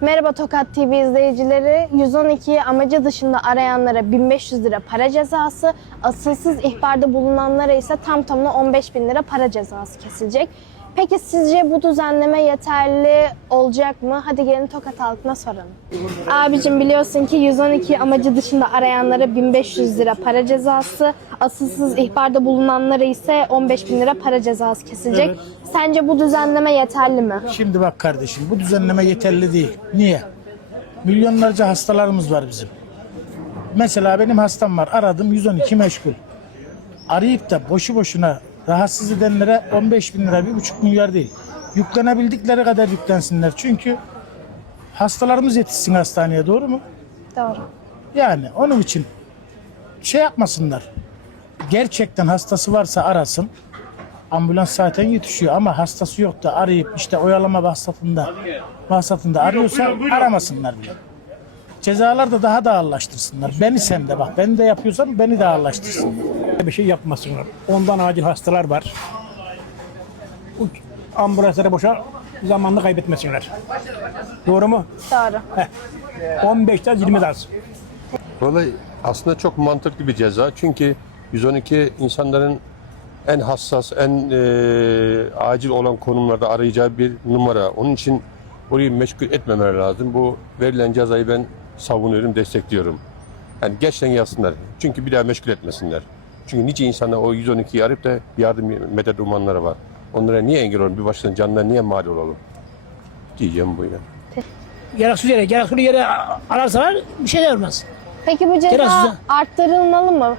Merhaba Tokat TV izleyicileri. 112'yi amacı dışında arayanlara 1500 lira para cezası, asılsız ihbarda bulunanlara ise tam tamına 15 bin lira para cezası kesilecek. Peki sizce bu düzenleme yeterli olacak mı? Hadi gelin Tokat halkına soralım. Abicim biliyorsun ki 112 amacı dışında arayanlara 1500 lira para cezası, asılsız ihbarda bulunanlara ise 15 bin lira para cezası kesilecek. Evet. Sence bu düzenleme yeterli mi? Şimdi bak kardeşim bu düzenleme yeterli değil. Niye? Milyonlarca hastalarımız var bizim. Mesela benim hastam var aradım 112 meşgul. Arayıp da boşu boşuna rahatsız edenlere 15 bin lira, bir buçuk milyar değil. Yüklenebildikleri kadar yüklensinler. Çünkü hastalarımız yetişsin hastaneye doğru mu? Doğru. Yani onun için şey yapmasınlar. Gerçekten hastası varsa arasın. Ambulans zaten yetişiyor ama hastası yok da arayıp işte oyalama bahsatında bahsatında arıyorsa aramasınlar bile. Cezalar da daha da ağırlaştırsınlar. Beni sen de bak beni de yapıyorsan beni de ağırlaştırsınlar. bir şey yapmasınlar. Ondan acil hastalar var. Bu ambulansları boşa zamanını kaybetmesinler. Doğru mu? Doğru. Heh. 15 az 20 az. Vallahi aslında çok mantıklı bir ceza. Çünkü 112 insanların en hassas, en e, acil olan konumlarda arayacağı bir numara. Onun için orayı meşgul etmemeleri lazım. Bu verilen cezayı ben savunuyorum, destekliyorum. Yani geçten yazsınlar. Çünkü bir daha meşgul etmesinler. Çünkü nice insanlar o 112'yi arayıp da yardım medet umanları var. Onlara niye engel olalım? Bir başının canına niye mal olalım? Diyeceğim bu ya. Gereksiz yere, gereksiz yere ararsalar bir şey de olmaz. Peki bu ceza arttırılmalı mı?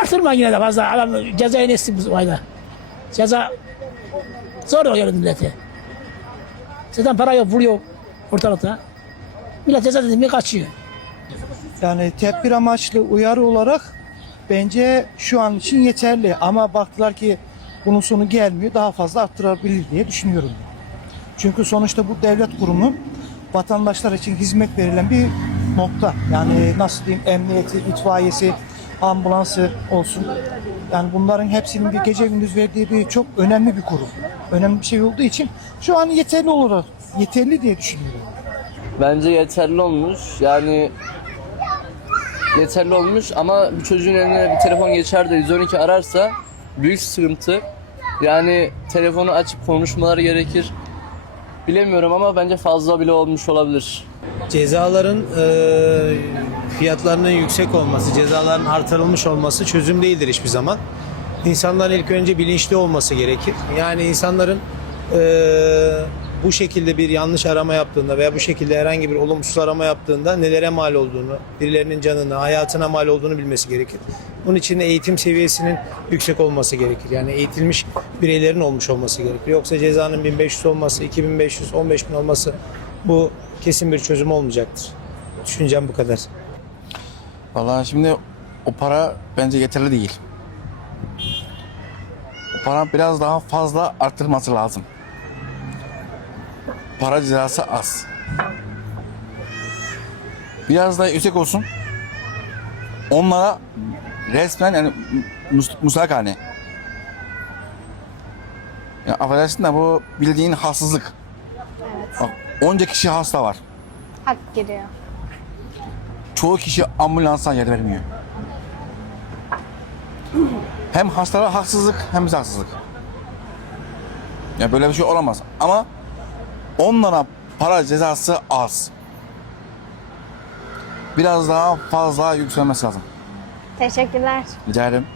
Artırma yine de fazla. Adam cezayı ne bu ayda? Ceza zor oluyor millete. Zaten para yok, vuruyor ortalıkta. Millet ceza dedi mi kaçıyor. Yani tedbir amaçlı uyarı olarak bence şu an için yeterli. Ama baktılar ki bunun sonu gelmiyor daha fazla arttırabilir diye düşünüyorum. Çünkü sonuçta bu devlet kurumu vatandaşlar için hizmet verilen bir nokta. Yani nasıl diyeyim emniyeti, itfaiyesi, ambulansı olsun. Yani bunların hepsinin bir gece gündüz verdiği bir çok önemli bir kurum. Önemli bir şey olduğu için şu an yeterli olarak yeterli diye düşünüyorum. Bence yeterli olmuş. Yani yeterli olmuş ama bir çocuğun eline bir telefon geçer de 112 ararsa büyük sıkıntı. Yani telefonu açıp konuşmaları gerekir. Bilemiyorum ama bence fazla bile olmuş olabilir. cezaların e, fiyatlarının yüksek olması, cezaların artırılmış olması çözüm değildir hiçbir zaman. İnsanların ilk önce bilinçli olması gerekir. Yani insanların e, bu şekilde bir yanlış arama yaptığında veya bu şekilde herhangi bir olumsuz arama yaptığında nelere mal olduğunu, birilerinin canına, hayatına mal olduğunu bilmesi gerekir. Bunun için de eğitim seviyesinin yüksek olması gerekir. Yani eğitilmiş bireylerin olmuş olması gerekir. Yoksa cezanın 1500 olması, 2500, 15000 olması bu kesin bir çözüm olmayacaktır. Düşüncem bu kadar. Vallahi şimdi o para bence yeterli değil. O para biraz daha fazla arttırması lazım. Para cezası az. Biraz daha yüksek olsun. Onlara resmen yani mus musakhane. Ya affedersin de bu bildiğin hassızlık. Bak, onca kişi hasta var. Hak giriyor. çoğu kişi ambulansa yer vermiyor. Hem hastalara haksızlık hem bize haksızlık. Ya böyle bir şey olamaz. Ama onlara para cezası az. Biraz daha fazla yükselmesi lazım. Teşekkürler. Rica ederim.